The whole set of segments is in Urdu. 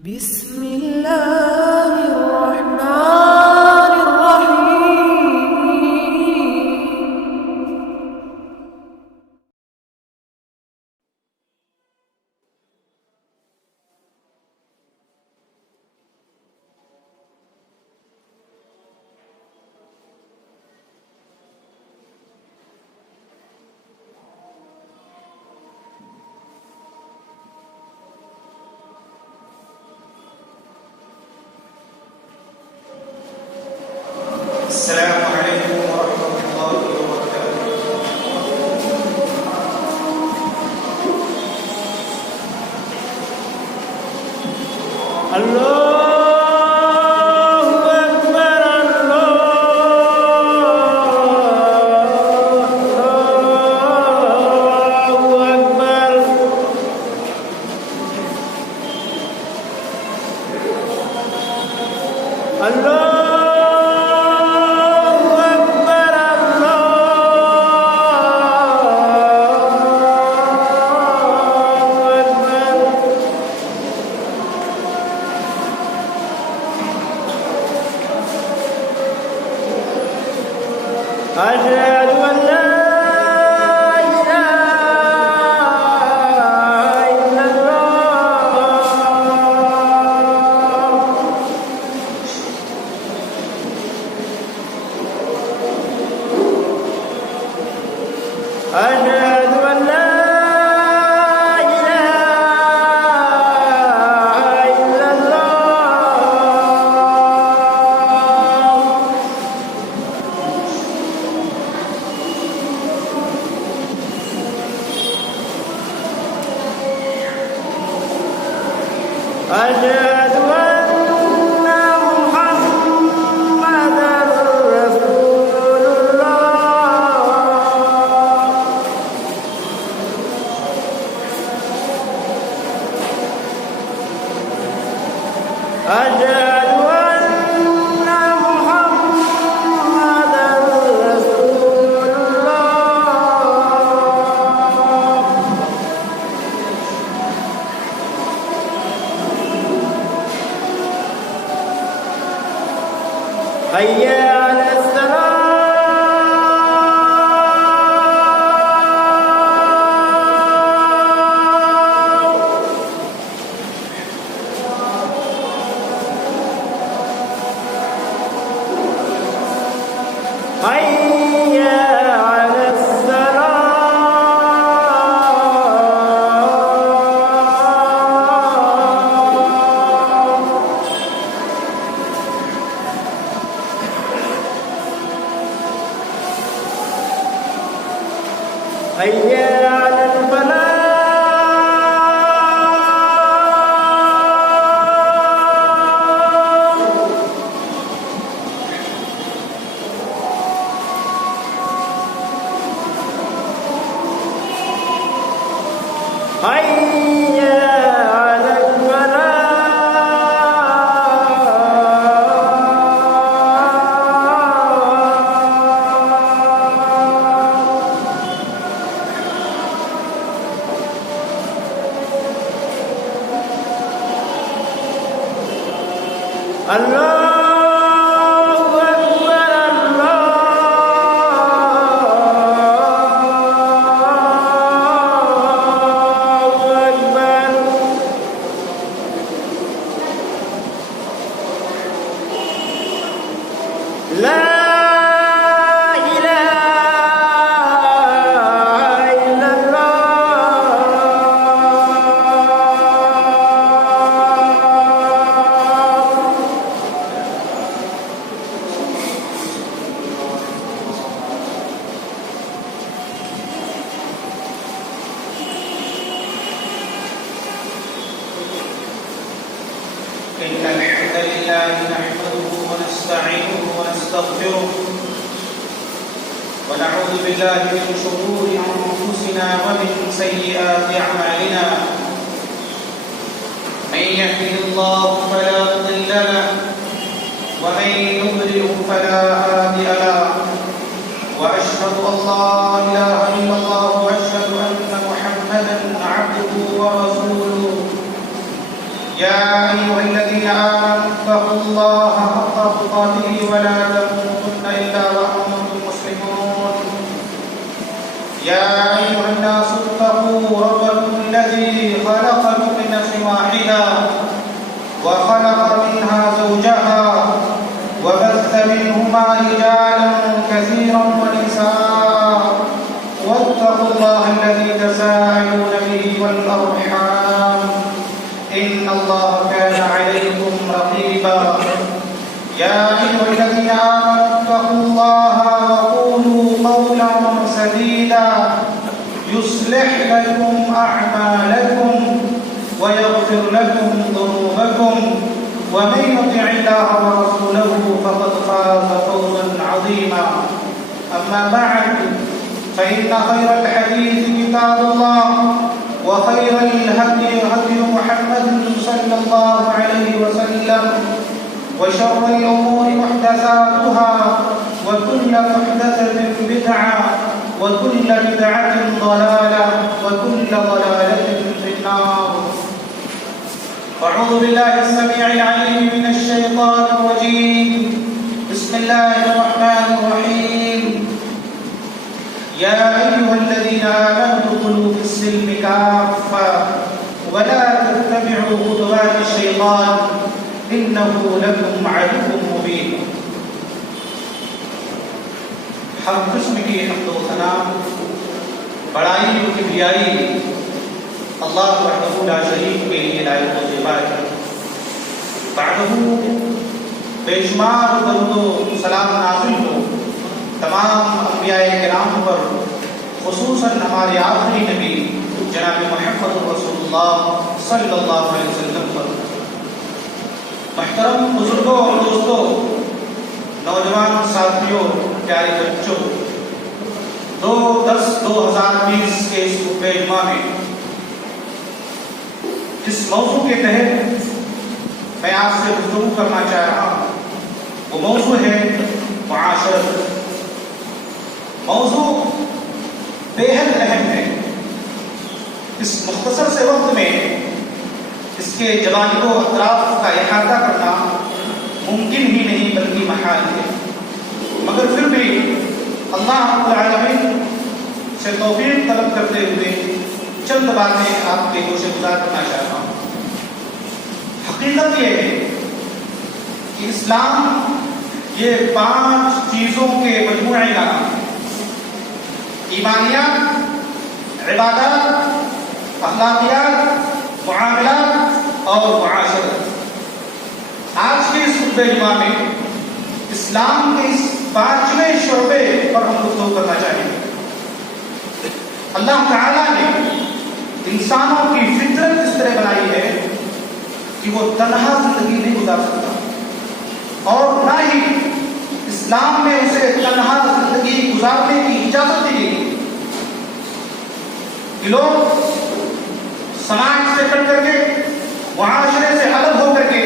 بسم الله الرحمن الرحيم. السلام عليكم ورحمة الله وبركاته. الله أكبر الله أكبر. أشهد أن لا إله إلا الله. أشهد أن لا إله إلا الله. أشهد أن محمدًا رسول الله. أشهد أن محمدًا رسول الله. حي على الصلاة. حي على الصلاة. حي على الفلاح. حي على الفلاح. الله أكبر الله أكبر. لا إله إلا الله. إن الحمد لله نحمده ونستعينه ونستغفره ونعوذ بالله من شرور أنفسنا ومن سيئات أعمالنا. من يهده الله فلا مضل له ومن يضلل فلا هادي له. وأشهد أن لا إله إلا الله وأشهد أن محمدًا عبده ورسوله. يا يا أيها الذين آمنوا اتقوا الله حق تقاته ولا تموتن إلا وأنتم مسلمون يا أيها الناس اتقوا ربكم الذي خلقكم من نفس واحدة وخلق منها زوجها وبث منهما رجالا كثيرا ونساء واتقوا الله الذي تساءلون به والأرحام إن الله كان عليكم رقيبا يا أيها الذين آمنوا اتقوا الله وقولوا قولا سديدا يصلح لكم أعمالكم ويغفر لكم ذنوبكم ومن يطع الله ورسوله فقد فاز فوزا عظيما أما بعد فإن خير الحديث كتاب الله وخير الهدي هدي محمد صلى الله عليه وسلم وشر الأمور محدثاتها وكل محدثة بدعة وكل بدعة ضلالة وكل ضلالة في النار. أعوذ بالله السميع العليم من الشيطان الرجيم. بسم الله الرحمن الرحيم. يا أيها الذين آمنوا ادخلوا في السلم كافة ولا تتبعوا خطوات الشيطان إنه لكم عدو مبين. ہر قسم کی حمد و ثنا بڑائی و کبریائی اللہ وحدہ لا شریک کے لیے لائق و زیبا ہے. بعدہ بے شمار درود و سلام نازل ہو تمام انبیاء کرام پر، خصوصاً ہمارے آخری نبی جناب محمد رسول اللہ صلی اللہ علیہ وسلم پر. محترم بزرگوں اور دوستوں، نوجوان ساتھیوں، پیارے بچوں، 2/10/2020 کے اس خطبہ جمعہ میں جس موضوع کے تحت میں آپ سے گفتگو کرنا چاہ رہا ہوں وہ موضوع ہے معاشرت. موضوع بے حد اہم ہے. اس مختصر سے وقت میں اس کے جوانب و اطراف کا احاطہ کرنا ممکن ہی نہیں بلکہ محال ہے، مگر پھر بھی اللہ رب العالمین سے توفیق طلب کرتے ہوئے چند باتیں آپ کے گوشے گزار کرنا چاہتا ہوں. حقیقت یہ ہے کہ اسلام یہ 5 چیزوں کے مجموعے کا نام ہے: ایمانیات، عبادات، اخلاقیات، معاملات اور معاشرت. آج کے اس خطبہ جمعہ میں اسلام کے اس 5ویں شعبے پر ہم گفتگو کرنا چاہیں گے. اللہ تعالیٰ نے انسانوں کی فطرت اس طرح بنائی ہے کہ وہ تنہا زندگی نہیں گزار سکتا، اور نہ ہی اسلام میں اسے تنہا زندگی گزارنے کی اجازت دی گئی کہ لوگ سماج سے کٹ کر کے، معاشرے سے الگ ہو کر کے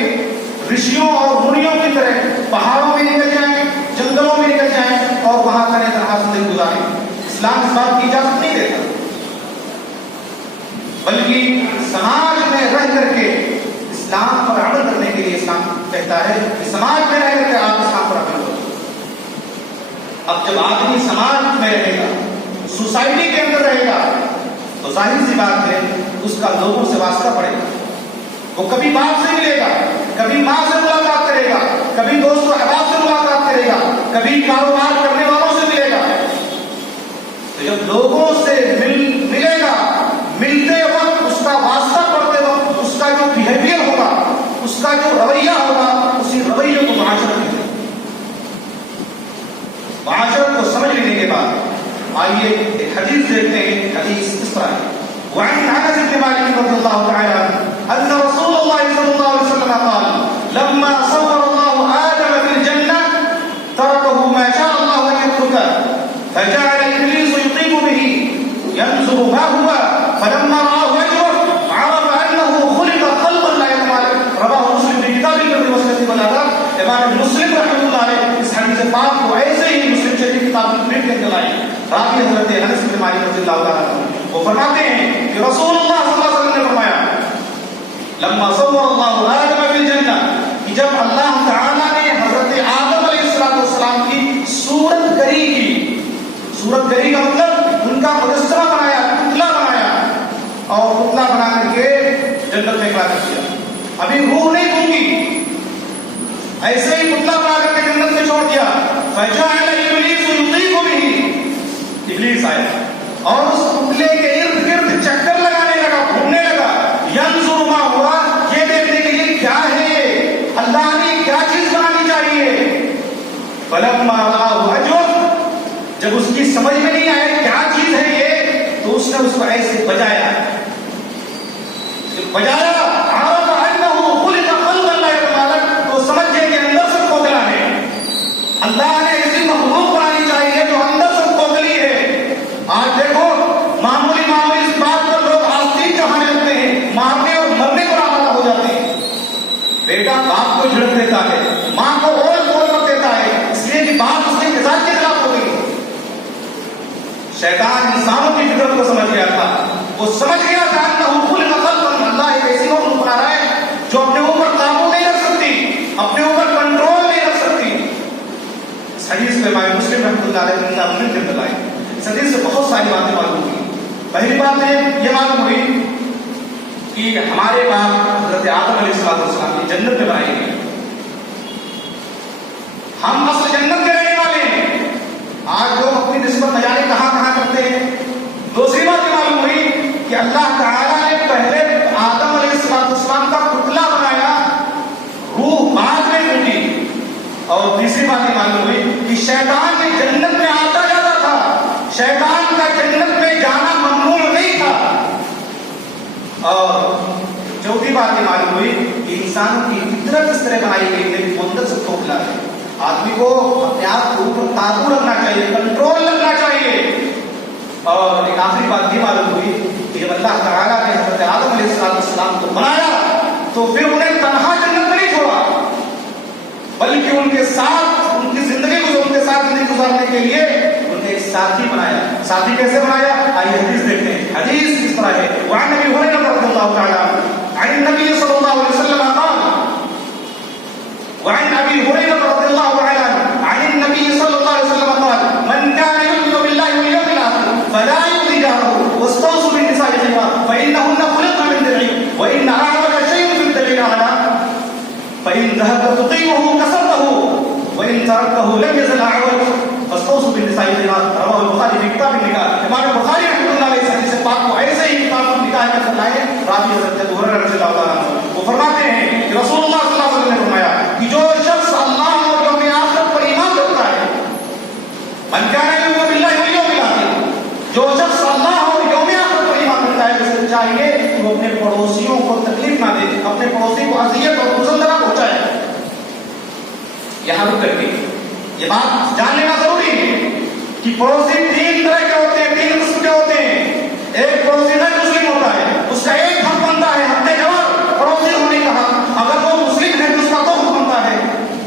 رشیوں اور منیوں کی طرح پہاڑوں میں نکل جائیں، جنگلوں میں نکل جائیں اور وہاں کریں تنہا زندگی گزاریں. اسلام اس بات کی اجازت نہیں دیتا، بلکہ سماج میں رہ کر کے اسلام پر عمل کرنے کے لیے اسلام کہتا ہے کہ سماج میں رہ کر کے آپ اسلام پر عمل کرو. اب جب آدمی سماج میں رہے گا، سوسائٹی کے اندر رہے گا، تو ظاہر سی بات ہے اس کا لوگوں سے واسطہ پڑے گا. وہ کبھی باپ سے ملے گا، کبھی ماں سے ملاقات کرے گا، کبھی دوست و احباب سے ملاقات کرے گا، کبھی کاروبار کرنے والوں سے ملے گا. تو جب لوگوں سے ملے گا، ملتے وقت اس کا واسطہ پڑتے وقت اس کا جو بیہیویئر ہوگا، اس کا جو رویہ ہوگا، اسی رویے کو معاشرت کہتے ہیں. معاشرت کو سمجھ لینے کے بعد آئیے ایک حدیث دیکھتے ہیں. حدیث اس طرح ہے: وعن انس بن مالك رضي الله تعالى عنه ان رسول الله صلى الله عليه وسلم قال لما صور الله ادم في الجنه تركه ما شاء الله ان يتركه فجعل ابليس يطيب به ينظر ما هو فلما راه اجره عرف انه خلق خلقا لا يتمالك. رواه مسلم في كتاب البر والصلاه والاداب. امام مسلم رحمۃ اللہ علیہ اس حدیث پاک کو ایسے ہی مسلم شریف کتاب میں کے اندر لائے. راوی حضرت انس بن مالک رضی اللہ تعالیٰ عنہ وہ فرماتے ہیں کہ رسول اللہ صلی اللہ علیہ وسلم نے فرمایا لما صور اللہ آدم فی الجنہ کہ جب اللہ تعالیٰ نے حضرت آدم علیہ السلام کی صورت گری کی، صورت گری کا مطلب ان کا مجسمہ بنایا، پتلا بنایا، اور پتلا بنا کر کے جنت میں کھڑا کر دیا. ابھی روح نہیں دھونگی، ایسے ہی پتلا بنا کر کے جنت میں چھوڑ دیا. فجعل ابلیس یطیف به، ابلیس آیا اور اس پتلے کے ارد گرد چکر لگانے لگا، گھومنے لگا. ینظر ما ہوا، یہ دیکھنے کے لیے کیا ہے، اللہ نے کیا چیز بنانی چاہیے. فلما رآہ عجب، جب اس کی سمجھ میں نہیں آیا کیا چیز ہے یہ، تو اس نے اس کو ایسے بجایا، عرف انہ خلق خلقا لا يتمالک، تو سمجھ گئے کہ اندر سے کھوکھلا ہے. اللہ نے ایسی مخلوق بنانی چاہیے جو اندر سے کھوکھلی ہے. آج دیکھو معمولی اس بات پر لوگ آستین چڑھانے لگتے ہیں، مارنے اور مرنے پر آمادہ ہو جاتے ہیں. بیٹا باپ کو جھڑک دیتا ہے، ماں کو اول بول کر دیتا ہے، اس لیے کہ بات اس کے مزاج کے خلاف ہو گئی. شیطان انسانوں کی فطرت کو سمجھ گیا تھا، وہ سمجھ گیا تھا انہ خلق خلقا، اللہ ایک ایسی مخلوق بنا رہا ہے جو اپنے اوپر قابو نہیں رکھ سکتی، اپنے اوپر کنٹرول نہیں رکھ سکتی. اس حدیث میں امام مسلم رحمۃ اللہ علیہ نے اپنے دل بتائی. اس حدیث سے بہت ساری باتیں معلوم ہوئی. پہلی بات یہ معلوم ہوئی کہ ہمارے باپ حضرت آدم علیہ السلام کی جنت میں بنائی گئی، ہم اصل جنت کے رہنے والے ہیں. آج لوگ اپنی نسبت نہ جانے کہاں کرتے ہیں. دوسری بات یہ معلوم ہوئی کہ اللہ تعالیٰ نے پہلے آدم علیہ السلام کا پتلا بنایا، روح بعد میں ٹوٹی. اور تیسری بات یہ معلوم ہوئی کہ شیطان نے جنت میں آتا جاتا تھا، شیطان کا جنت میں جانا ممنوع نہیں تھا. اور چوتھی بات یہ معلوم ہوئی کہ انسان کی فطرت اس طرح بنائی گئی ہے کہ اندر سے کھوکھلا ہے. آدمی کو اپنے آپ کے اوپر قابو رکھنا چاہیے، کنٹرول رکھنا چاہیے. اور ایک آخری بات یہ معلوم ہوئی کہ جب اللہ تعالیٰ نے حضرت آدم علیہ السلام کو بنایا تو پھر انہیں تنہا جنت میں نہیں چھوڑا، بلکہ ان کے ساتھ ان کی زندگی گزارنے کے لیے انہیں ایک ساتھی بنایا. ساتھی کیسے بنایا؟ آئیے حدیث دیکھتے ہیں. حدیث کس طرح ہے؟ وعن ابی ہریرہ رضی اللہ تعالی عن النبی صلی اللہ علیہ وسلم قال، وعن ابی ہریرہ رضی اللہ تعالی عن النبی صلی اللہ علیہ وسلم قال، من كان يؤمن بالله واليوم الاخر فلا يؤذي جاره واستوصوا بالنساء خيرا فانهن خلقن من ضلع وان اعوج شيء في الضلع اعلى فان ذهبت تطيعه كسرته وان تركته لم يزل اعوج فاستوصوا بالنساء خيرا. رواه البخاری في کتاب النکاح. امام بخاری رحمۃ اللہ علیہ اس حدیث پاک کو ایسے ہی کتاب النکاح میں فرمائے. راوی حضرت ابو ہریرہ رضی اللہ تعالیٰ عنہ وہ فرماتے ہیں کہ رسول اللہ صلی اللہ علیہ وسلم نے فرمایا کہ جو شخص اللہ اور یوم آخرت پر ایمان رکھتا ہے، من كان يؤمن بالله واليوم الاخر، جو شخص اللہ اور یوم آخرت پر ایمان رکھتا ہے اسے چاہیے کہ وہ اپنے پڑوسیوں کو تکلیف نہ دے، اپنے پڑوسی کو اذیت اور غصہ نہ پہنچائے. یہاں رک کر کے یہ بات جان لینا ضروری ہے کہ پڑوسی تین طرح کے ہوتے ہیں، تین قسم کے ہوتے ہیں. ایک پڑوسی غیر مسلم ہوتا ہے، اس کا ایک حق بنتا ہے حق جواب، پڑوسی ہونے کا حق. اگر وہ مسلم ہے تو اس کا دو حق بنتا ہے،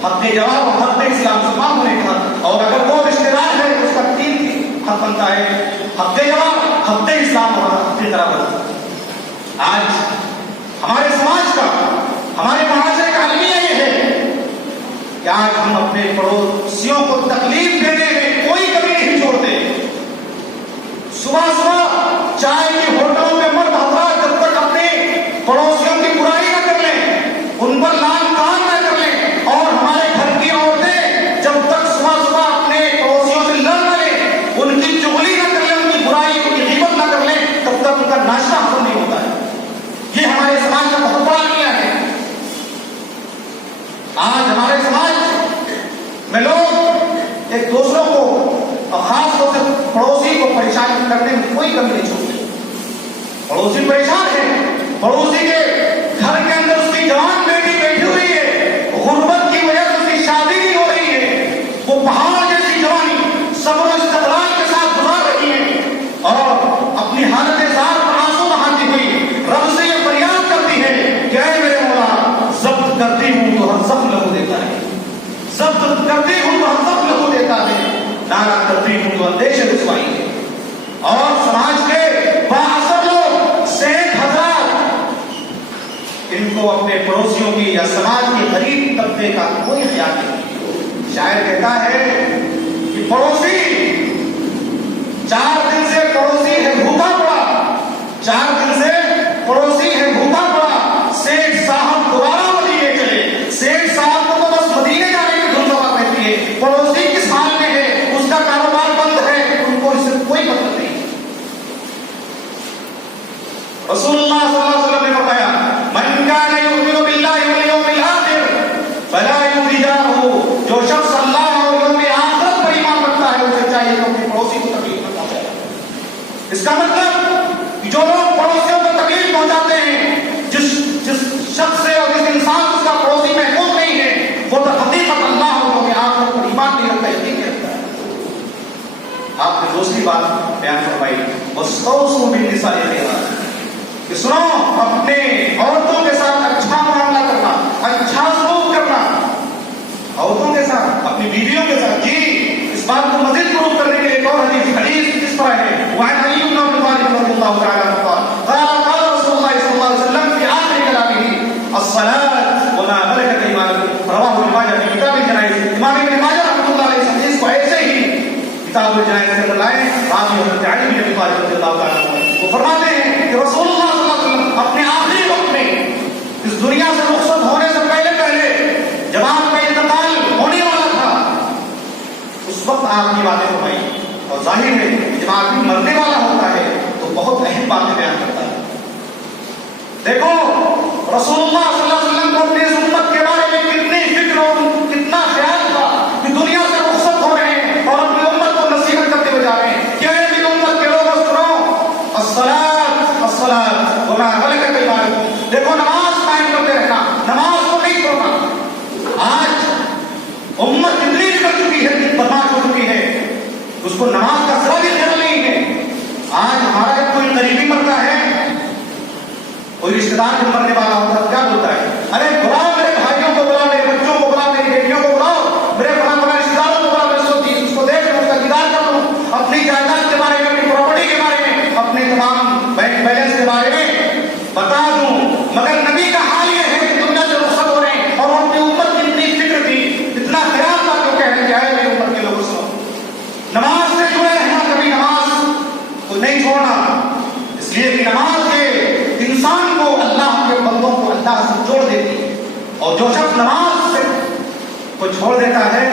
حق جواب اور حق اسلام مسلمان ہونے کا حق. اور اگر وہ رشتے دار ہے تو اس کا تین حق بنتا ہے، حق جواب، حق اسلام اور حق قرابت. آج ہمارے سماج کا، ہمارے معاشرے کا المیہ یہ ہے کہ آج ہم اپنے پڑوسیوں کو تکلیف دینے میں کوئی کمی نہیں چھوڑتے. صبح صبح چائے کی ہوٹلوں میں مرد حضرات جب تک اپنے پڑوسیوں کی برائی نہ کر لیں، ان پر لعن طعن نہ کر لیں، اور ہمارے گھر کی عورتیں جب تک صبح صبح اپنے پڑوسیوں سے لڑ نہ لیں، ان کی چغلی نہ کر لیں، ان کی برائی، ان کی غیبت نہ کر لیں، تب تک ان کا ناشتہ ختم نہیں ہوتا ہے. یہ ہمارے سماج کا بہت بڑا المیہ ہے. آج ہمارے سماج میں لوگ ایک دوسروں کو اور خاص طور سے پڑوسی کو پریشان کرنے میں کوئی کمی نہیں چھوڑتے. پڑوسی پریشان ہے، پڑوسی کے گھر کے اندر اس کی جوان بیٹی بیٹھی ہوئی ہے، غربت کی وجہ سے اس کی شادی نہیں ہو رہی ہے، وہ پہاڑ جیسی جوانی صبر و استقلال کے ساتھ گزار رہی ہے، اور اپنی حالت زار پر آنسو بہاتی ہوئی رب سے یہ فریاد کرتی ہے کہ اے میرے مولا، ضبط کرتی ہوں تو ہر زخم لہو دیتا ہے، ضبط کرتی ہوں تو ہر زخم لہو دیتا ہے، نعرہ کرتی ہوں تو اندیش رسوائی ہے. اور سماج کے بااثر لوگ، سید حضرات، ان کو اپنے پڑوسیوں کی یا سماج کے غریب طبقے کا کوئی خیال نہیں. شاعر کہتا ہے کہ پڑوسی 4 دن سے پڑوسی ہے بھوکا پڑا، 4 دن سے پڑوسی ہے بھوکا پڑا، سیٹھ صاحب دوبارہ مدینے چلے، سیٹھ صاحب کو تو بس مدینے جانے کی دھن سوا رہتی ہے، پڑوسی کس حال میں ہے، اس کا کاروبار بند ہے، ان کو اس سے کوئی مطلب نہیں. رسول اللہ صلی اللہ علیہ وسلم نے فرمایا من کان یؤمن باللہ والیوم الآخر فلا یؤذی جارہ، جو شخص اللہ اور یوم آخرت پر ایمان رکھتا ہے اسے چاہیے کہ اپنے پڑوسی کو تکلیف نہ پہنچائے. اس کا مطلب کہ جو لوگ پڑوسیوں کو تکلیف پہنچاتے ہیں، جس شخص سے اور جس انسان اس کا پڑوسی محفوظ نہیں ہے، وہ تو حقیقت اللہ اور یوم آخرت پر ایمان نہیں رکھتا، یقین نہیں رکھتا ہے. آپ نے دوسری بات بیان فرمائی واستوصوا بالنساء خیرا، کہ سنو اپنے عورتوں کے ساتھ اچھا معاملہ کرنا، اچھا سلوک کرنا، عورتوں کے ساتھ، اپنی بیویوں کے ساتھ. جی اس بات کو مزید پروف کرنے کے لیے ایک اور حدیث کس طرح ہے، وعن علی بن ابی طالب رضی اللہ تعالی عنہ قال قال رسول اللہ صلی اللہ علیہ وسلم فی آخر کلامہ الصلاۃ وما ملکت ایمانکم، رواہ ابن ماجہ فی کتاب الجنائز. امام ابن ماجہ رحمۃ اللہ علیہ اس حدیث کو ایسے ہی کتاب الجنائز کے اندر لائے. راوی حضرت علی بن ابی طالب رضی اللہ تعالی عنہ وہ فرماتے ہیں کہ رسول اللہ صلی اللہ علیہ وسلم اپنے آخری وقت میں اس دنیا سے رخصت ہونے سے پہلے جب آپ کا انتقال ہونے والا تھا، اس وقت آپ کی باتیں فرمائی. اور ظاہر ہے کہ جب آدمی مرنے والا ہوتا ہے تو بہت اہم باتیں بیان کرتا ہے. دیکھو رسول اللہ صلی اللہ علیہ وسلم کو اپنی اس امت کے بارے میں کتنی فکر اور کتنا خیال تھا کہ دنیا سے رخصت ہو رہے ہیں اور اپنی امت کو نصیحت کرتے ہوئے جا رہے ہیں کہ اے میری امت کے لوگوں سنو الصلاۃ الصلاۃ وما ملکت ایمانکم. دیکھو نماز قائم کرتے رہنا، نماز کو نہیں چھوڑنا. آج امت اتنی نکل چکی ہے، اتنی بدماش ہو چکی ہے، اس کو نماز کا ذرا بھی خیال نہیں ہے. آج ہمارا جب کوئی قریبی مرتا ہے، کوئی رشتے دار جو مرنے والا ہوتا ہے، کیا بولتا ہے، ارے بلاؤ میرے بھائیوں کو، بلاؤ میرے بچوں کو، بلاؤ میری بیٹیوں کو، بلاؤ میرے فلاں رشتے داروں کو، بلاؤ اس کو دیکھ لوں، اس کا دیدار کر لوں، اپنی جائیداد کے بارے میں، اپنی پراپرٹی کے بارے میں، اپنے تمام بینک بیلنس کے بارے میں بتا دوں. مگر نبی کا حال یہ ہے کہ دنیا سے رخصت ہو رہے ہیں اور اپنی امت کی اتنی فکر تھی، اتنا خیال تھا کہ وہ کہہ رہے ہیں میری امت کے لوگوں سنو، نماز سے جڑے رہنا، کبھی نماز کو نہیں چھوڑنا. اس لیے کہ نماز کے انسان کو، اللہ کے بندوں کو اللہ سے جوڑ دیتی ہے. اور جو شخص نماز سے کو چھوڑ دیتا ہے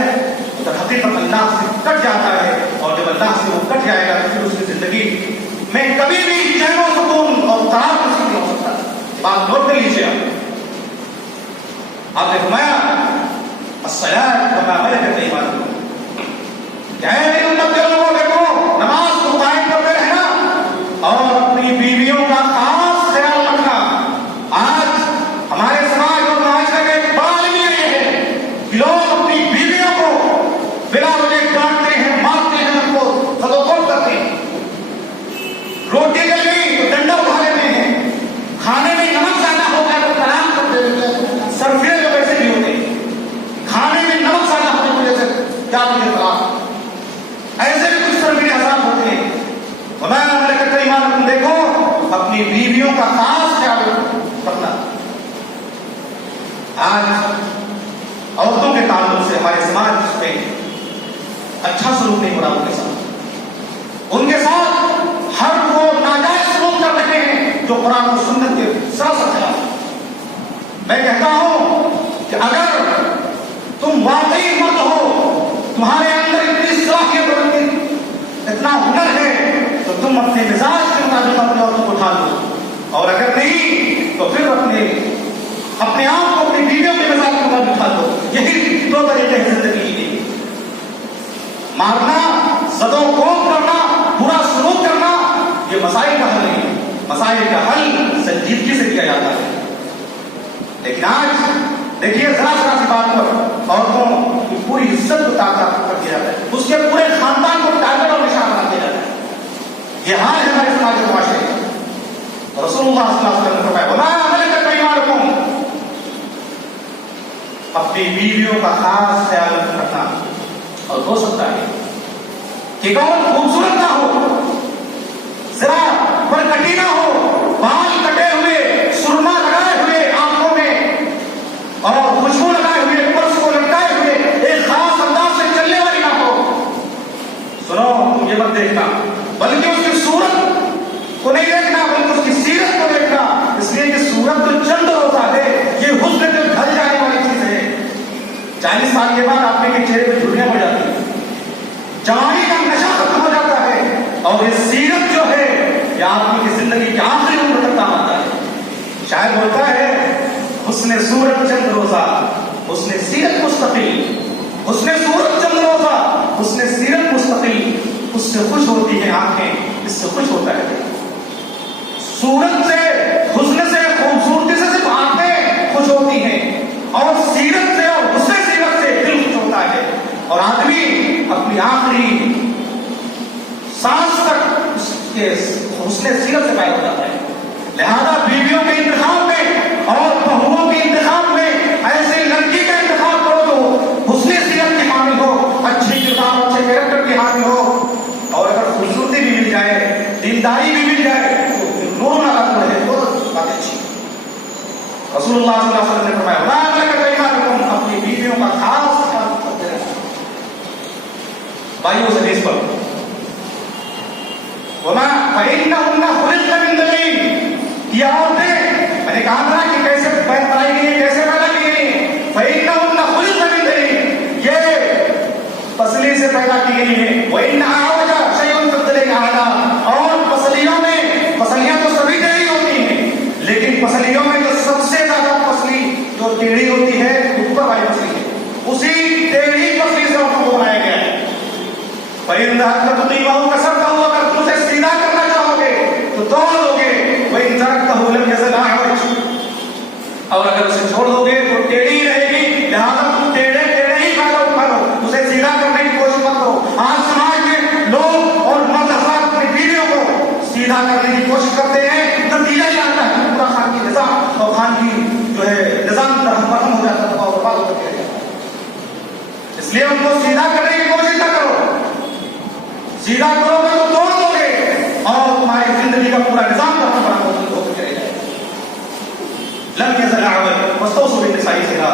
تو حقیقت اللہ سے کٹ جاتا ہے. اور جب اللہ سے وہ کٹ جائے گا تو پھر اس کی زندگی میں کبھی بھی چین و سکون اور قرار نصیب نہیں ہو سکتا. بات نوٹ کر لیجیے. آپ نے فرمایا الصلاۃ وما ملکت ایمانکم، کیا ہے میری امت کے لوگوں، دیکھو نماز کو قائم کرتے رہنا اور اپنی بیویوں کا خاص خیال رکھنا. آج ہمارے سماج اور معاشرے میں ایک بڑا المیہ یہ ہے کہ لوگ اپنی بیویوں کو بلا وجہ ڈانٹتے ہیں، مارتے ہیں، ان کو خدوخوش کرتے ہیں. روٹی جل گئی تو ڈنڈا اٹھا لیتے ہیں، کھانے میں نمک زیادہ ہو گیا تو طلاق کر دیتے ہیں. سرفیے جو ویسے بھی ہوتے ہیں، کھانے میں نمک زیادہ ہونے کی وجہ سے کیا مجھے طلاق. ایسے بھی کچھ سرفیے حضرات ہوتے ہیں. وما ملکت ایمانکم، دیکھو اپنی بیویوں کا خاص خیال رکھنا. آج عورتوں کے تعلق سے ہمارے سماج میں اچھا سلوک نہیں ہو رہا ان کے ساتھ ہر وہ ناجائز سلوک کر رہے ہیں جو قرآن و سنت کے سراسر خلاف. میں کہتا ہوں کہ اگر تم واقعی مرد ہو، تمہارے اندر اتنی صلاحیت اور اتنا ہنر ہے تو تم اپنے مزاج کے مطابق اپنے عورتوں کو اٹھا دو، اور اگر نہیں تو پھر اپنے آپ کو اپنی بیویوں کے مزاج کے مطابق اٹھا دو. یہی 2 طریقے ہیں زندگی کی. مارنا، زد و کوب کرنا، برا سلوک کرنا، یہ مسائل کا حل نہیں. مسائل کا حل سنجیدگی سے کیا جاتا ہے. لیکن آج دیکھیے ذرا سی بات پر عورتوں کی پوری عزت کو طاقت کر دیا جاتا ہے، اس کے پورے خاندان کو ٹارگٹ اور نشانہ بنا دیا جاتا ہے. یہ حال ہے ہمارے سماج کے معاشرے میں. رسول اللہ صلی اللہ علیہ وسلم نے فرمایا وما ملکت ایمانکم، اپنی بیویوں کا خاص خیال رکھنا. اور ہو سکتا ہے کہ کون خوبصورت نہ ہو، ذرا پر کٹی نہ ہو، بال کٹے ہوئے، سرما لگائے ہوئے، آنکھوں بلکہ اس کی صورت کو نہیں دیکھنا بلکہ اس کی سیرت کو دیکھنا، اس لیے کہ صورت تو چند روزہ ہے، یہ حسن جو ڈھل جانے والی چیز ہے۔ 40 سال کے بعد آپ کے چہرے پہ جھریاں ہو جاتی ہیں، جوانی کا نشہ ختم ہو جاتا ہے، اور یہ سیرت جو ہے یہ آدمی کی زندگی کے آخری عمر تک کام آتا ہے۔ شاید ہوتا ہے حسن صورت چند روزہ، حسن سیرت مستقل، حسن صورت چند روزہ، حسن سیرت مستقل، اس سے خوش ہوتی ہیں آنکھیں، اس سے خوش ہوتا ہے۔ صورت سے، حسن سے، خوبصورتی سے صرف آنکھیں خوش ہوتی ہیں، اور سیرت سے اور حسن سیرت سے دل خوش ہوتا ہے، اور آدمی اپنی آخری سانس تک اس کے حسن سیرت سے پائے ہو جاتا ہے۔ لہذا بیویوں کے انتخاب میں اور بہوؤں کے انتخاب میں ایسے لڑکی کا انتخاب کرو تو حسن سیرت کی حامل ہو، اچھی کردار، اچھے کیریکٹر کی حامل ہو، اور اگر خوبصورتی بھی مل جائے، دینداری بھی مل جائے تو نور نہ رہے تو بات اچھی۔ رسول اللہ صلی اللہ علیہ وسلم نے فرمایا لا لک ایمانکم، اپنی بیویوں کا خاص خیال کرتے رہنا۔ بھائیو سے حدیث پر وما فإنهن خلقن من ذليل، یہ عورتیں میں نے کہا تھا کہ کیسے بنائی گئی ہیں، کیسے پیدا کی گئی ہیں۔ فإنهن خلقن من ذليل، یہ پسلی سے پیدا کی گئی ہیں۔ وإن أعوج شيء في الذليل أعلى، اور پسلیوں میں، پسلیاں تو سبھی ٹیڑھی ہوتی ہیں لیکن پسلیوں میں جو سب سے زیادہ پسلی جو ٹیڑھی ہوتی ہے اوپر والی پسلی ہے، اسی ٹیڑھی پسلی سے عورتوں کو بنایا گیا ہے۔ فإن ذهبت تطيعه كسرته، اگر تم اسے سیدھا کرنا چاہو گے تو دوڑ دو گے، وإن تركته لم يزل أعوج، اور اگر اسے چھوڑ دو گے تو ٹیڑھی رہے گی، لہذا تم ٹیڑھے ٹیڑھے ہی کرو، اسے سیدھا کرنے کی کوشش مت کرو۔ آج سماج میں لوگ اور مرد حضرات اپنی بیویوں کو سیدھا کرنے کی کوشش کرتے ہیں، نتیجہ یہ آتا ہے پورا خان کی نظام اور خان کی جو ہے نظام برہم ہو جاتا ہے اور برباد ہو جاتا ہے۔ اس لیے ان کو سیدھا کرنے کی کوشش نہ کرو، سیدھا کرو گے تو توڑ دو گے اور تمہاری زندگی کا پورا نظام برہم ہو کے چلے جائے۔ لم يزل أعوج واستوصوا بالنساء خيرا،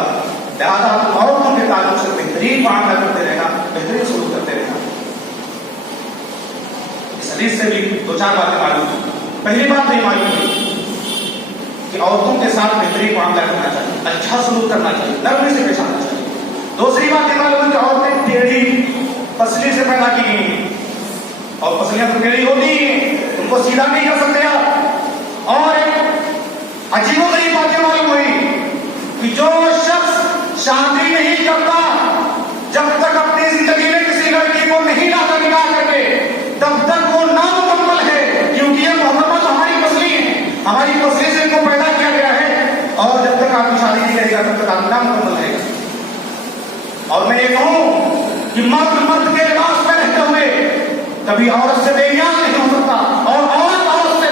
لہذا تم عورتوں کے تعلق سے بہترین معاملہ کرتے رہنا، بہترین سلوک کرتے رہنا۔ اس حدیث سے بھی دو چار باتیں معلوم ہیں۔ پہلی بات تو یہ معلوم ہے کہ عورتوں کے ساتھ بہترین معاملہ کرنا چاہیے، اچھا سلوک کرنا چاہیے، نرمی سے پیش آنا چاہیے۔ دوسری بات یہ معلوم ہے کہ عورتیں ٹیڑھی پسلی سے پیدا کی گئی ہیں، اور پسلیاں تو ٹیڑھی ہوتی ہیں، ان کو سیدھا نہیں کر سکتے آپ۔ اور ایک عجیب و غریب بات یہ معلوم ہوئی کہ جو شخص شادی نہیں کرتا جب تک اپنی زندگی میں کسی لڑکی کو نہیں لاتا نکاح کر کے، تب تک وہ نامکمل ہے، کیونکہ یہ محبت ہماری پسلی ہے، ہماری پسلی سے ان کو پیدا کیا گیا ہے، اور جب تک آدمی شادی نہیں کرے گا تب تک آدمی نامکمل رہے گا۔ اور میں یہ کہوں کہ مرد مرد کے لباس میں رہتے ہوئے کبھی عورت سے بے نیاز نہیں ہو سکتا، اور عورت عورت سے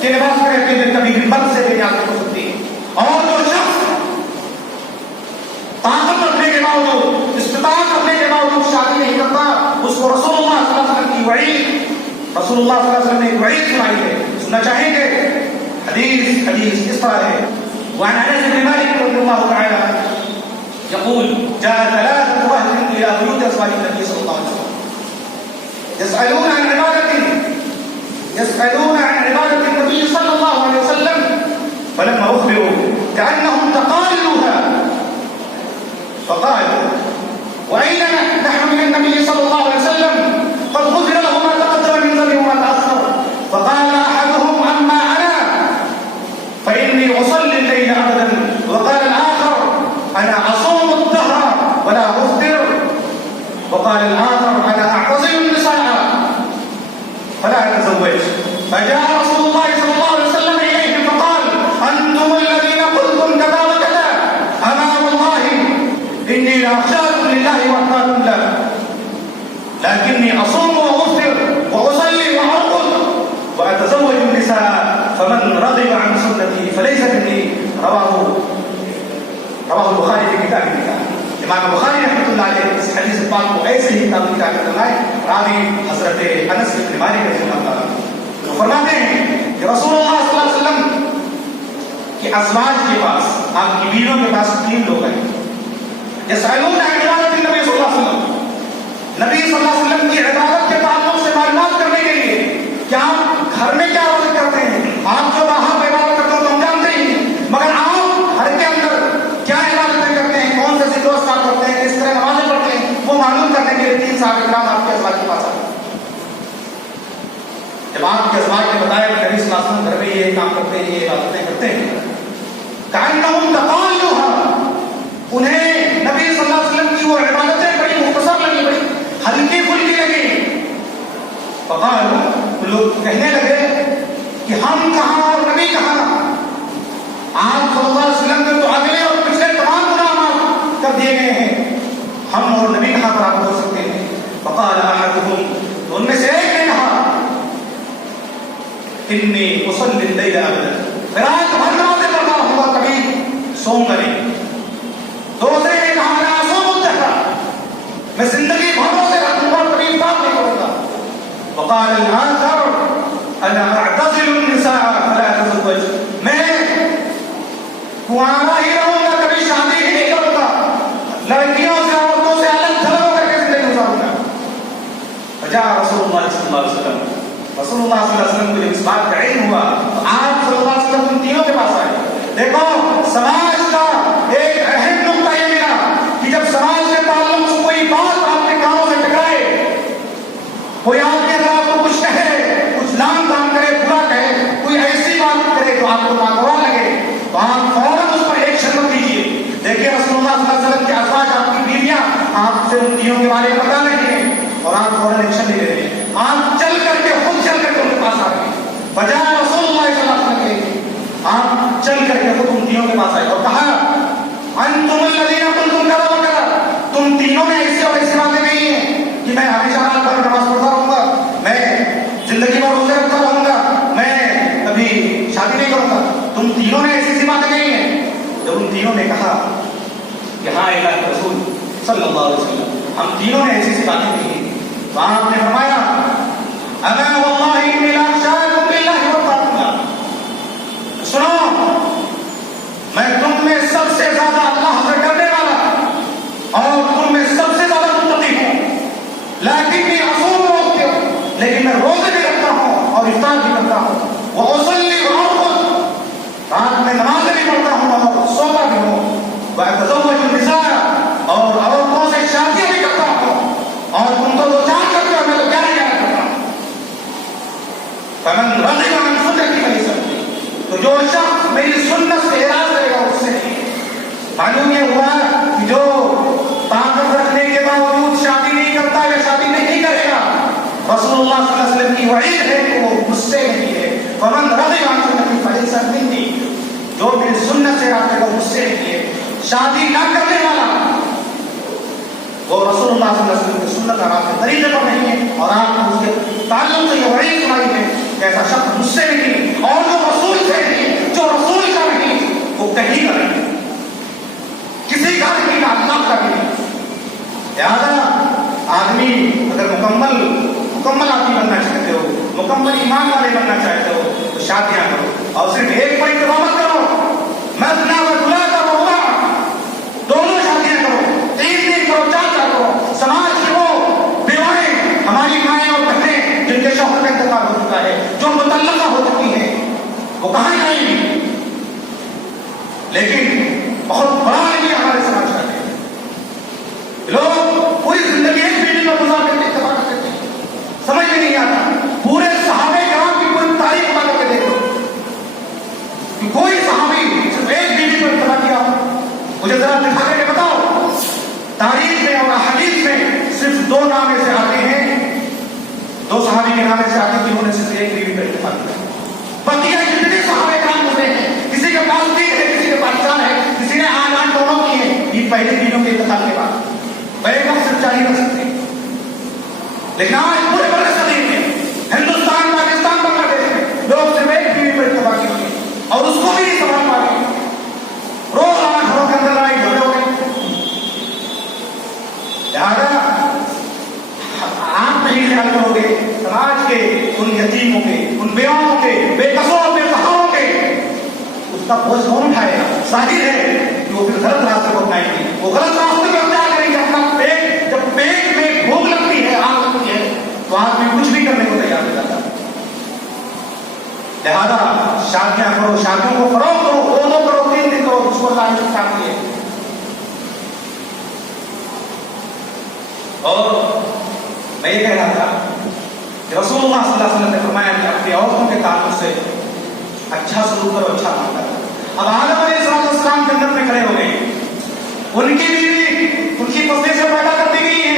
کے لباس میں رہتے ہوئے کبھی بھی مرد سے بے نیاز نہیں ہو سکتی۔ اور جو شخص طاقت رکھنے کے باوجود، استطاعت رکھنے کے باوجود شادی نہیں کرتا، اس کو رسول اللہ صلی اللہ علیہ وسلم کی وعید، رسول اللہ صلی اللہ علیہ وسلم نے ایک وعید سنائی ہے، سننا چاہیں گے؟ حدیث اس طرح ہے۔ وعن انس بن مالک رضی اللہ تعالی يقول جاء ثلاثة رهط إلى بيوت أزواج النبي صلى الله عليه وسلم يسألون عن عبادة النبي صلى الله عليه وسلم، فلما أخبروا كأنهم تقالوها فقالوا وأين نحن من النبي صلى الله عليه وسلم قد غفر له ما تقدم من ذنبه وما تأخر، فقال أحدهم أما أنا فإني أصلي الليل أبدا، وقال الآخر أنا أصوم الدهر ولا أفطر، وقال الآخر أنا أعتزل النساء فلا أتزوج، فجاء رسول الله صلى الله عليه وسلم إليهم فقال أنتم الذين قلتم كذا وكذا، أما والله إني لأخشاكم لله وأتقاكم له، لكني أصوم وأفطر وأصلي وأرقد وأتزوج النساء، فمن رغب عن سنتي فليس مني، رواه البخاری کی کتاب النکاح۔ امام بخاری رحمۃ اللہ علیہ اس حدیث پاک کو ایسے ہی کتاب النکاح میں فرمائے، راوی حضرت انس بن مالک رضی اللہ تعالیٰ عنہ فرماتے ہیں کہ رسول اللہ صلی اللہ علیہ وسلم کے ازواج کے پاس، آپ کی بیویوں کے پاس 3 لوگ ہیں، یسألون عن عبادت النبی صلی اللہ علیہ وسلم، نبی صلی اللہ علیہ وسلم کی عبادت کے تعلق سے معلومات کرنے کے لیے گھر میں کیا عبادت کرتے ہیں، آپ جو باہر پہ عبادت کرتے ہو تو ہم جانتے ہی ہیں، مگر آپ گھر کے اندر کیا عبادتیں کرتے ہیں، کون سے ذکر و اذکار کرتے ہیں، کس طرح نمازیں پڑھتے ہیں، وہ معلوم کرنے کے لیے 3 صحابہ کرام آپ کے ازواج کے پاس آئے۔ جب آپ کے ازواج نے بتایا کہ نبی صلی اللہ علیہ وسلم گھر میں یہ کام کرتے ہیں، یہ عبادتیں کرتے ہیں، کأنہم تقالوها، انہیں نبی صلی اللہ علیہ وسلم کی وہ عبادتیں بڑی مختصر لگی، بڑی ہلکی پھلکی لگی۔ فقالوا، لوگ کہنے لگے کہ ہم کہاں اور نبی کہاں، آپ صلی اللہ علیہ وسلم نے تو اگلے اور پچھلے تمام گناہ معاف کر دیے گئے ہیں، ہم اور نبی کہاں برابر ہو سکتے ہیں۔ فقال احدهم، ان میں سے ایک نے کہا انی اصلی اللیل ابدا، میں رات بھر نمازیں پڑھتا ہوں گا، کبھی سوؤں گا نہیں۔ دوسرے نے کہا میں اصوم الدہر، میں زندگی بھر روزے رکھوں گا، کبھی افطار نہیں کروں گا۔ وقال الآخر انا اعتزل النساء فلا اتزوج، میں کنوارا ہی رہوں گا، کبھی شادی ہی نہیں کروں گا، لڑکیوں سے عورتوں سے الگ تھلگ ہو کر کے زندگی گزاروں گا۔ فجاء رسول اللہ صلی اللہ علیہ وسلم، رسول اللہ صلی اللہ علیہ وسلم کو جب اس بات کا علم ہوا تو آپ صلی اللہ علیہ وسلم ان تینوں کے پاس آئے۔ دیکھو سماج کا ایک اہم نقطہ یہ ملا کہ جب سماج کے تعلق سے کوئی بات آپ کے کانوں سے ٹکرائے، کوئی آپ کے خلاف کو کچھ کہے، کچھ لام تام کرے، برا کہے، کوئی ایسی بات کرے تو آپ کو ناگوار لگے، تو آپ فوراً اس پر ایکشن مت دیجیے۔ دیکھیے رسول اللہ صلی اللہ علیہ وسلم کے ازواج، آپ کی بیویاں آپ سے ان تینوں کے بارے میں بتا رہی ہیں اور آپ فوراً ایکشن نہیں لے رہے ہیں، آپ چل کر کے خود چل کر کے ان کے پاس آ گئے، بجائے رسول اللہ صلی اللہ علیہ وسلم کے آپ چل کر کے خود ان تینوں کے پاس آئے اور کہا انتم الذین قلتم کذا و کذا، تم تینوں میں ایسی اور ایسی باتیں نہیں ہیں کہ میں ہمیشہ رات بھر نماز پڑھتا رہوں گا، میں زندگی بھر روزے رکھتا رہوں گا، میں کبھی شادی نہیں کروں گا، تم تینوں میں ایسی ایسی باتیں نہیں ہیں۔ جب ان تینوں نے کہا کہ ہاں اللہ کے رسول صلی اللہ علیہ وسلم ہم تینوں نے ایسی ایسی باتیں نہیں ہیں، تو آپ نے فرمایا اما واللہ انی لاخشاکم باللہ واتقوا، سنو میں تم میں سب سے زیادہ اللہ سے ڈرنے والا اور تم میں سب سے زیادہ متقی ہوں، لیکنی اصوم و افطر، لیکن میں روزے بھی رکھتا ہوں اور افطار بھی کرتا ہوں، واصلی وارقد، رات میں نمازیں بھی پڑھتا ہوں اور سوتا بھی ہوں، واتزوج النساء، اور عورتوں سے شادیاں بھی کرتا ہوں، اور تم تو دو چار کرتے ہو، میں تو کیا نہیں کرتا ہوں۔ فمن رغب عن سنتی فلیس منی، تو جو شخص میری سنت سے اعراض کرے گا اس سے نہیں۔ معلوم یہ ہوا کہ جو طاقت رکھنے کے باوجود شادی نہیں کرتا یا شادی نہیں کرے گا، رسول اللہ صلی اللہ علیہ وسلم کی وعید ہے کہ وہ مجھ سے نہیں ہے۔ فمن رغب عن سنتی فلیس منی، جو میری سنت سے اعراض کرے گا مجھ سے نہیں ہے۔ شادی نہ کرنے والا وہ رسول اللہ صلی اللہ علیہ وسلم کی سنت اور آپ کے طریقے پر نہیں ہے، اور آپ نے اس کے تعلق سے یہ وعید سنائی ہے کہ ایسا شخص مجھ سے نہیں، اور جو رسول سے نہیں، جو رسول کا نہیں، وہ کہیں کا نہیں، کسی کا نہیں، اللہ کا بھی نہیں۔ لہٰذا آدمی اگر مکمل آدمی بننا چاہتے ہو، مکمل ایمان والے بننا چاہتے ہو تو شادیاں کرو، اور صرف ایک پر اتباع مت کرو، مثنی و ثلاث و رباع، دونوں شادیاں کرو، 3 کرو، 4 کرو۔ سماج کی وہ بیوائیں، ہماری مائیں اور بہنیں جن کے شوہر کا انتقال ہو چکا ہے، جو مطلقہ ہو چکی ہیں، وہ کہاں جائیں گی؟ لیکن بہت بڑا ہے ہمارے سماج کا ہے، لوگ پوری زندگی ایک بیوی پر گزار کر کے اتباع کرتے ہیں، سمجھ میں نہیں آتا۔ پورے صحابہ کرام کی کوئی تاریخ بتا کر کے دیکھو کہ کوئی صحابی صرف ایک بیوی پر اتباع کیا، مجھے ذرا دکھا کے بتاؤ۔ تاریخ میں اور احادیث میں صرف 2 نام سے آتے ہیں، 2 صحابی کے نام سے آتے ہیں جنہوں نے صرف ایک بیوی پر اتفاق کیا۔ بقیہ جتنے صحابہ کرام گزرے ہیں، کسی کے پاس 3 ہے، کسی کے پاس 4 ہے، کسی نے 8 دونوں کی ہے، یہ پہلے دنوں کے انتقال کے بعد بیک وقت صرف 4 رکھ سکتے ہیں۔ لیکن آج پورے بڑے صدی میں ہندوستان، پاکستان، بنگلہ دیش میں لوگ صرف ایک بیوی پر اتفاق کی ہے اور اس کو بھی نہیں سنبھال پا رہے، روز آج گھروں کے اندر لڑائی جھگڑے ہو گئے۔ لہٰذا آپ نہیں خیال کرو گے سماج کے ان یتیموں کے، ان بیواؤں کے، بے قصور بے سہاروں کے، اس کا بوجھ کون اٹھائے گا؟ ظاہر ہے کہ وہ پھر غلط راستے کو اپنائیں گے، وہ غلط راستے پر اختیار کریں گے۔ اپنا پیٹ، جب پیٹ میں بھوک لگتی ہے، آگ لگتی ہے، تو آدمی کچھ بھی کرنے کو تیار ہو جاتا ہے۔ لہذا شادیاں کرو، شادیوں کو فروغ کرو، 2 کرو 3 دن کرو، اس کو اللہ نے چاہتی ہے. اور میں یہ کہہ رہا تھا کہ رسول اللہ صلی اللہ علیہ وسلم نے فرمایا کہ اپنی عورتوں کے تعلق سے اچھا سلوک کرو، اچھا معاملہ کرو. اب آدم علیہ السلام جنت میں کھڑے ہو گئے، ان کی بیوی ان کی پسلی سے پیدا کر دی گئی ہے.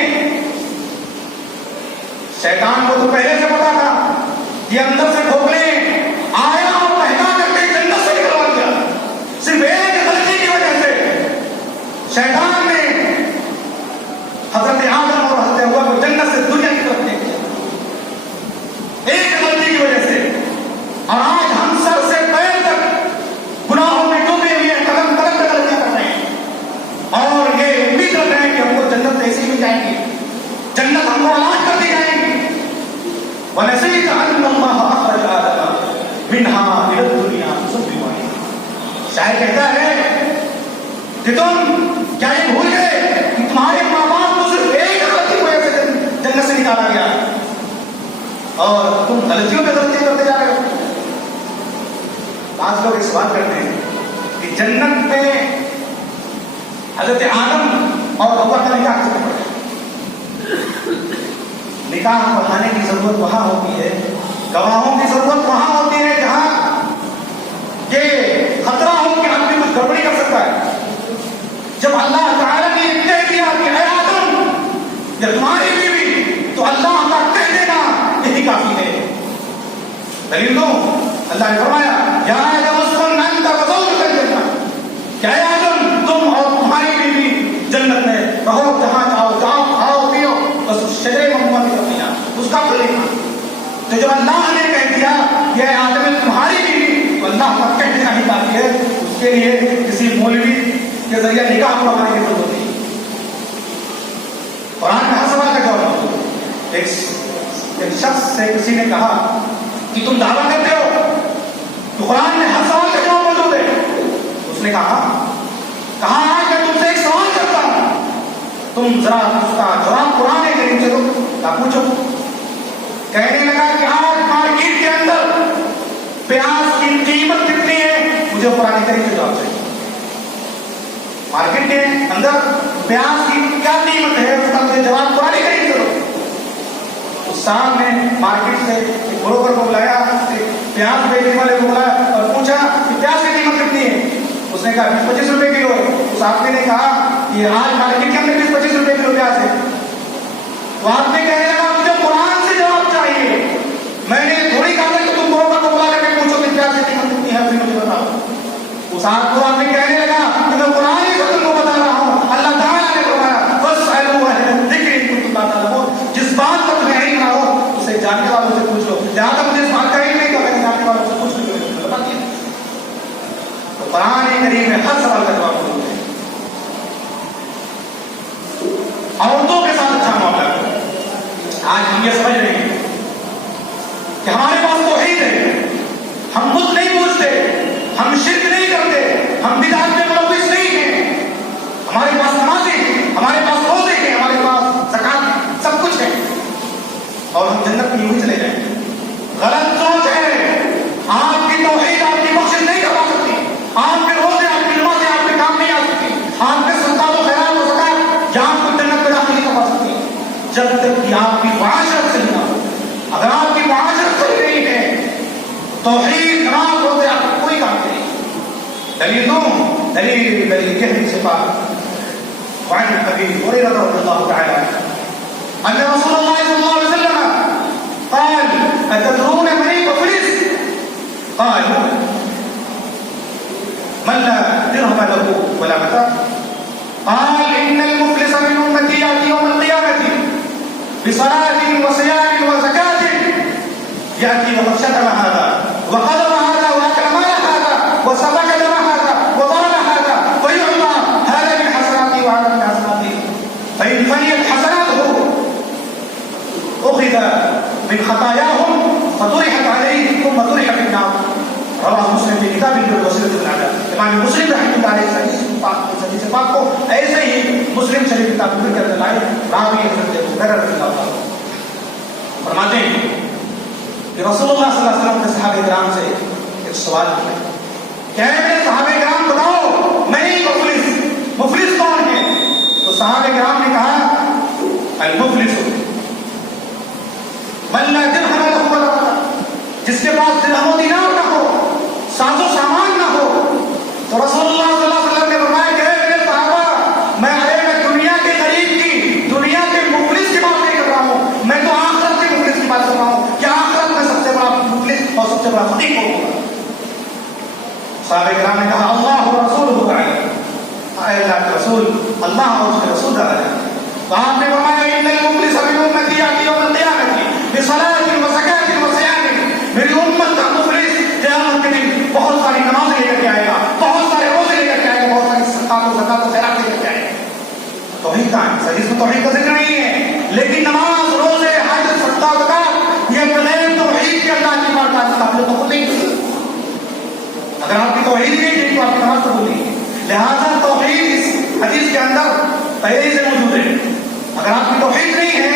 شیطان کو تو پہلے سے پتا تھا یہ اندر سے کھوکھلے آیا اور پہنا کر کے جنت سے نکلوا دیا. صرف ایک غلطی کی وجہ سے شیطان نے حضرت آدم اور حضرت حوا کو جنت سے دنیا کی طرف لے گیا، ایک غلطی کی وجہ سے. اور آج ہم سر سے پیر تک گناہوں میں ڈوبے ہوئے قدم قدم پہ غلطیاں کر رہے ہیں اور یہ امید رکھ رہے ہیں کہ ہم کو جنت ایسی مل جائے گی، جنت ہم کو علاج کر دی جائے گی. وَنَسِيتَ أَنَّ اللَّهَ أَخْرَجَ آدَمَ مِنْهَا إِلَى الدُّنْيَا مُسَوِّمًا. شاعر کہتا ہے کہ تم کیا یہ بھول گئے کہ تمہارے ماں باپ کو صرف ایک غلطی کی وجہ سے جنت سے نکالا گیا اور تم غلطیوں پہ غلطی کرتے جا رہے ہو. بعض لوگ اس بات کرتے ہیں کہ جنت میں حضرت آدم اور حوا کا نکاح کیسے پڑا؟ نکاح پڑھانے کی ضرورت وہاں ہوتی ہے، گواہوں کی ضرورت وہاں ہوتی ہے جہاں یہ خطرہ ہو کہ آدمی کچھ گڑبڑی کر سکتا ہے. جب اللہ تعالیٰ نے کہہ دیا کہ اے آدم یہ تمہاری بیوی، تو اللہ کا کہہ دینا یہی کافی ہے. دلیل دو، اللہ نے فرمایا یا آدم اسکن انت وزوجک الجنہ، کہ اے آدم تم اور تمہاری بیوی جنت میں رہو، جہاں جاؤ جاؤ کھاؤ پیو، بس اس شجرے ممنوع کی طرف نہیں جانا، اس کا پھل نہیں کھانا. تو جب اللہ نے کہہ دیا کہ اے آدم تمہاری بیوی، تو اللہ کا کہہ دینا ہی کافی ہے. اس کے لیے کسی مولوی کے ذریعہ نکاح پڑھانے کی ضرورت نہیں. قرآن میں ہر سوال کا جواب موجود ہے. ایک شخص سے کسی نے کہا کہ تم دعویٰ کرتے ہو تو قرآن میں ہر سوال کا جواب موجود ہے. اس نے کہا آج میں تم سے ایک سوال کرتا ہوں، تم ذرا اس کا جواب قرآن کریم سے دو. کیا پوچھو؟ کہنے لگا کہ آج مارکیٹ کے اندر پیاز کی قیمت کتنی ہے، مجھے قرآن کریم سے جواب چاہیے. مارکیٹ کے اندر پیاز کی کیا قیمت ہے، اس کا مجھے جواب قرآن کریم سے دو. اس صاحب نے مارکیٹ سے ایک بروکر کو بلایا، پیاز بیچنے والے کو بلایا اور پوچھا کہ پیاز کی قیمت کتنی ہے. اس نے کہا 20-25 روپے کلو ہے. اس آدمی نے کہا کہ آج مارکیٹ کے اندر 20-25 روپے کلو پیاز ہے. وہ آدمی کہنے لگا مجھے قرآن سے جواب چاہیے، میں نے تھوڑی کہا کہ تم بروکر کو بلا کر کے پوچھو کہ پیاز کی قیمت کتنی ہے، پھر مجھے بتاؤ. اس آدمی کہنے لگا کہ میں قرآن ہی تم کو بتا رہا ہوں. اللہ تعالیٰ نے فرمایا فاسألوا أهل الذکر إن کنتم لا تعلمون، جس بات کا تمہیں علم نہ ہو اسے جاننے والوں سے پوچھ لو. لہٰذا مجھے اس بات کا علم نہیں تو میں جاننے والوں سے پوچھ لوں بتا دیا. تو قرآن کریم میں ہر سوال کا جواب موجود ہے. عورتوں کے ساتھ اچھا معاملہ کرو. آج ہم یہ سمجھ رہے ہیں کہ ہمارے پاس توحید ہے، ہم بت نہیں پوچھتے، ہم شرک نہیں کرتے، ہم بدعت میں ملوث نہیں ہیں، ہمارے پاس نمازیں ہیں، ہمارے پاس روزے ہیں، ہمارے پاس زکات، سب کچھ ہے اور ہم جنت میں یوں ہی چلے جائیں. غلط سوچ ہے. آپ کی توحید آپ کی بخشش نہیں کروا سکتی، آپ کے روزے آپ کی نمازیں آپ کے کام نہیں آ سکتی، آپ کے صدقات و خیرات و زکات یا آپ کو جنت میں داخل نہیں کروا سکتی جب تک کہ آپ کی معاشرت صحیح نہ ہو. اگر آپ کی معاشرت صحیح نہیں ہے توحید نماز روزے آپ کو کوئی کام نہیں. دلیل دو، دلیل کہنے سے بات وعن ابي هريره رضي الله تعالى عنه ان رسول الله صلى الله عليه وسلم قال اتدرون من المفلس؟ قال من لا درهم له ولا متاع. قال ان المفلس من امتي ياتي يوم القيامه بصلاه وصيام وزكاه ياتي وقد شتم هذا وقذف هذا واكل مال هذا وسفك دم هذا وضرب هذا فيعطى هذا من حسناته وهذا من حسناته فإن فنيت حسناته أخذ من خطاياهم فطرحت عليه ثم طرح في النار. رواه مسلم في کتاب البر وصلة الأعداء. امام مسلم رحمۃ اللہ علیہ حدیث پاک کو ایسے ہی مسلم شریف کتاب البر کے لائے راوی حضرت ابو ہریرہ رضی اللہ عنہ فرماتے ہیں کہ رسول اللہ صلی اللہ علیہ وسلم نے صحابہ کرام سے ایک سوال کیا کہ اے میرے صحابہ کرام بتاؤ میں مفلس کون ہے؟ تو صحابہ کرام نے کہا المفلس من لا درہم له ولا متاع، جس کے پاس درہم و دینار نہ ہو، ساز و سامان نہ ہو۔ تو رسول اللہ صلی اللہ علیہ وسلم نے فرمایا کہ اے میرے صحابہ میں دنیا کے غریب کی، دنیا کے مفلس کی بات نہیں کر رہا ہوں، میں تو آخرت کے مفلس کی بات کر رہا ہوں کہ آخرت میں سب سے بڑا مفلس اور سب سے بڑا فقیر کون ہوگا؟ صحابہ کرام نے کہا اللہ و رسولہ اعلم، اے اللہ کے رسول اللہ اور اس کے رسول زیادہ جانتے ہیں۔ تو آپ نے فرمایا ان المفلس من امتی یاتی یوم القیامۃ بصلاۃ وزکاۃ وصیام، میری امت کا مفلس قیامت کے دن بہت ساری نمازیں لے کر کے آئے گا، بہت سارے روزے لے کر کے آئے گا، بہت ساری صدقات و زکات و خیرات لے کر کے آئے گا۔ توحید کا ہے، حدیث میں توحید کا ذکر نہیں ہے، لیکن نماز، روزے، حج، صدقہ و زکات یہ بغیر توحید کے اللہ کی بات کا قابل قبول نہیں۔ اگر آپ کی توحید نہیں ہے تو آپ کی نماز قبول نہیں ہے۔ لہذا توحید اس حدیث کے اندر پہلے سے موجود ہے۔ اگر آپ کی توحید نہیں ہے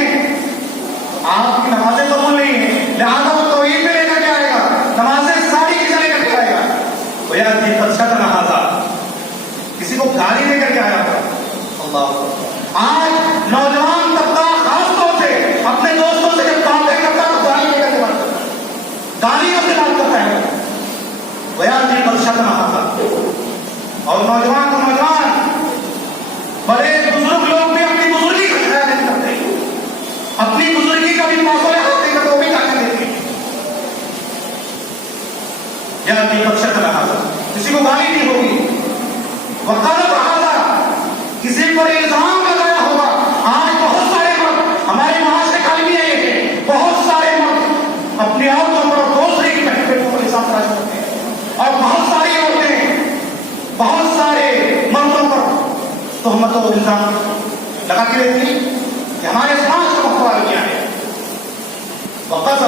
آپ کی نمازیں قبول نہیں ہیں، لہٰذا وہ توحید میں لے کر کے آئے گا، نمازیں ساری کی لے کر کے آئے گا۔ وہ یاد یہ پرچھت نہ تھا، کسی کو گالی دے کر کے آیا تھا۔ اللہ آج نوجوان طبقہ خاص طور سے اپنے دوستوں سے جب باتیں کرتا ہے تو گالی دے کر کے بات کرتا ہے، گالیوں سے بات کرتا ہے۔ وہ یاد یہ پرچھت نہ تھا۔ اور نوجوان کو نوجوان، بڑے بزرگ لوگ بھی اپنی بزرگی کا خیال نہیں کرتے، اپنی بزرگی کا بھی موقع حاصل کر وہ بھی طاقت دیتے ہیں۔ یہ پرچھت رہا تھا، کسی کو گالی نہیں ہوگی، وقالت رہا تھا، کسی پر الزام لگایا ہوگا۔ آج بہت سارے مرد ہمارے معاشرے کا بھی یہ ہے، بہت سارے مرد اپنی عورتوں پر دوسرے کی بہنوں پر الزام تراش کرتے ہیں، اور بہت ساری عورتیں بہت سارے مردوں پر تہمت و الزام لگاتی رہتی ہیں کہ ہمارے سماج کا مختار کیا ہے۔ وقت پر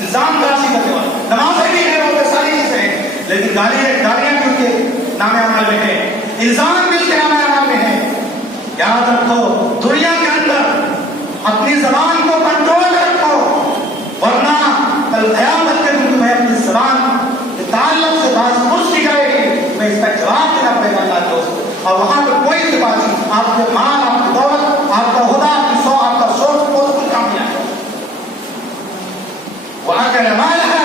الزام تراشی کرتے والے نمازیں بھی ہیں، روزے ساری چیزیں ہیں، لیکن گالیاں بھی ان کے نام اعمال میں ہیں، الزام بھی اس کے نام اعمال میں ہیں۔ یاد رکھو دنیا کے اندر اپنی زبان کو کنٹرول رکھو، ورنہ کل قیامت کے دن تمہیں اپنی زبان کے تعلق سے بات پوچھ کی جائے گی، میں اس کا جواب دینا پڑے گا اللہ دوست، اور وہاں پہ کوئی سی بات نہیں، آپ کے مال، آپ کی دولت، آپ کا خدا، آپ کا سوچ بہت کچھ کام نہیں آئے۔ وہاں کا مال ہے،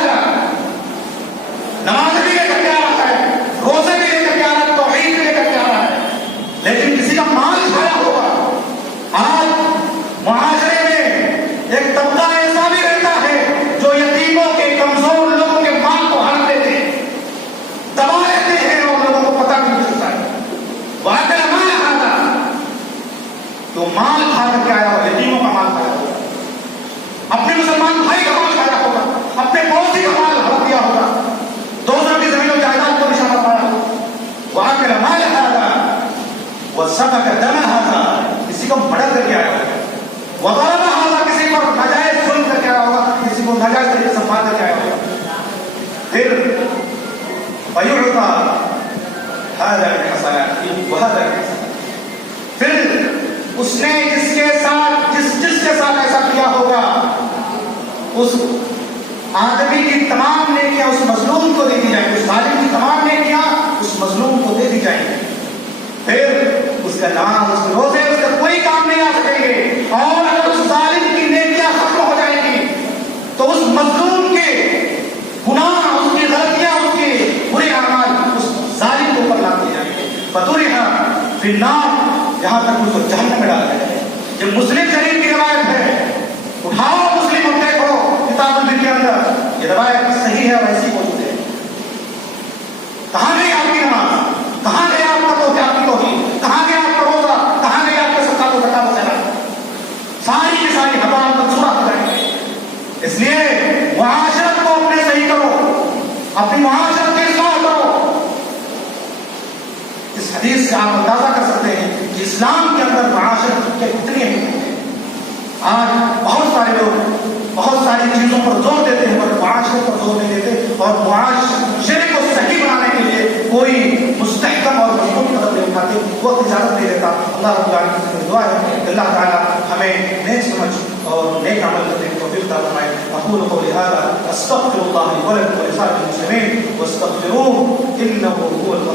نماز بھی لے کر کے آ رہا ہے، روزے بھی لے کر کے آ رہا ہے، توحید بھی لے کر کے آ رہا ہے، لیکن کسی کا مال کھایا ہوگا۔ آج معاشرے میں ایک طبقہ ایسا بھی رہتا ہے جو یتیموں کے، کمزور لوگوں کے مال کو ہڑپ لیتے ہیں، دبا لیتے ہیں، اور لوگوں کو پتہ نہیں چلتا ہے۔ وہاں کا مال کھانا، تو مال کھا کر کے آیا ہو، یتیموں کا مال کھایا ہوگا، اپنے مسلمان بھائی کا مال کھایا ہوگا، اپنے پڑوسی کا مال ہڑپ دیا ہوگا، دوسروں کی زمین و جائیداد کو نشانہ پایا ہوگا۔ وہاں کا مال کھانا، وہ سب کا دم ہے، کسی کو مڑک کر کے آیا ہوگا، وہ کسی پر ناجائز ظلم کر کے آیا ہوگا، کسی کو ناجائز طریقے سے مار کر کے آیا ہوگا۔ پھر ویعطا هذا الحسنات وهذا الحسنات، پھر اس نے جس کے ساتھ ایسا کیا ہوگا، اس آدمی کی تمام نیکیاں اس مظلوم کو دے دی جائیں گی، اس ظالم کی تمام نیکیاں اس مظلوم کو دے دی جائیں گی۔ پھر اس کا نماز، اس کے روزے، اس کا کوئی کام نہیں آ سکیں گے، اور اگر اس ظالم کی نیکیاں ختم ہو جائیں گی تو اس مظلوم کے گناہ، اس کی غلطیاں، اس کے برے اعمال اس ظالم کو اوپر لا دیے جائیں گے۔ فطرح فی النار، یہاں تک اس کو جہنم میں ڈال دیں گے۔ یہ مسلم شریف کی روایت ہے، اٹھاؤ مسلم اور دیکھو کتاب الفقہ کے اندر یہ روایت صحیح ہے، ویسی موجود ہے۔ کہاں گئی آپ کی نماز، کہاں گیا آپ کا توحید، کہاں گیا آپ کا روزہ، کہاں گیا آپ کا صدقات و زکات و خیرات، ساری کی ساری ہوا منصورہ ہو جائیں گے۔ اس لیے معاشرت کو اپنے صحیح کرو، اپنی معاشرت کی اصلاح کرو۔ اس حدیث سے آپ اندازہ کر سکتے ہیں کہ اسلام کے اندر معاشرت کے کتنی اہمیت ہے۔ آج بہت سارے لوگ بہت ساری چیزوں پر زور دیتے ہیں مگر معاشرت پر زور نہیں دیتے، اور معاشرے کو صحیح بنانے کے لیے کوئی مستحکم اور مضبوط قدم نہیں اٹھاتے، وقت اجازت نہیں دیتا۔ اللہ رب العالمین سے دعا ہے کہ اللہ تعالیٰ ہمیں نیک سمجھ اور نیک عمل کرنے کی توفیق عطا فرمائے۔ اقول قولي هذا استغفر الله لي ولكم ولسائر المسلمين واستغفروه انه هو الغفور